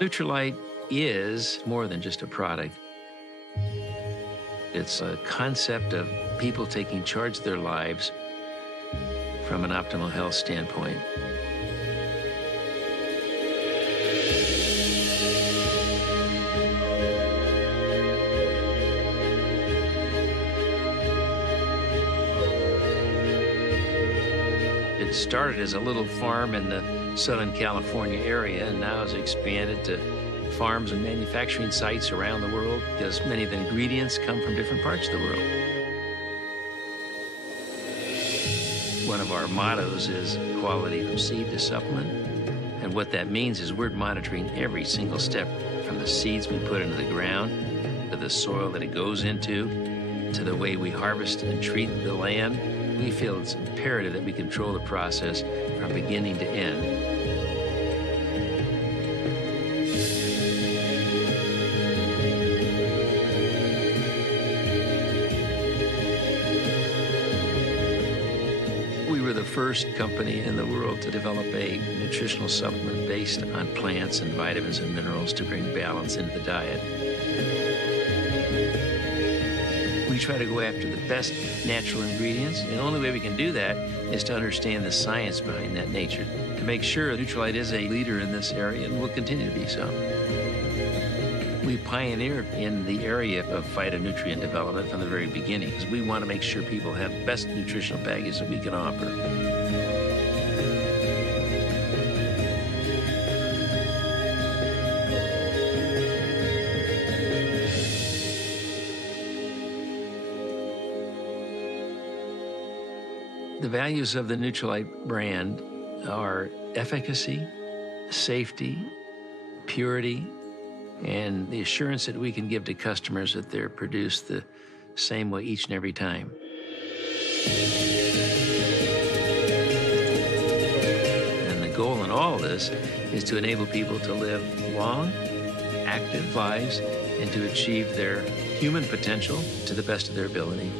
NUTRILITE is more than just a product. It's a concept of people taking charge of their lives from an optimal health standpoint. It started as a little farm in the Southern California area and now has expanded to farms and manufacturing sites around the world because many of the ingredients come from different parts of the world. One of our mottos is quality from seed to supplement. And what that means is we're monitoring every single step from the seeds we put into the ground, to the soil that it goes into, to the way we harvest and treat the land. We feel it's imperative that we control the process from beginning to end. We were the first company in the world to develop a nutritional supplement based on plants and vitamins and minerals to bring balance into the diet. We try to go after the best natural ingredients, and the only way we can do that is to understand the science behind that nature, to make sure NUTRILITE is a leader in this area and will continue to be so. We pioneered in the area of phytonutrient development from the very beginning, because we want to make sure people have the best nutritional package that we can offer. The values of the NUTRILITE brand are efficacy, safety, purity, and the assurance that we can give to customers that they're produced the same way each and every time. And the goal in all of this is to enable people to live long, active lives and to achieve their human potential to the best of their ability.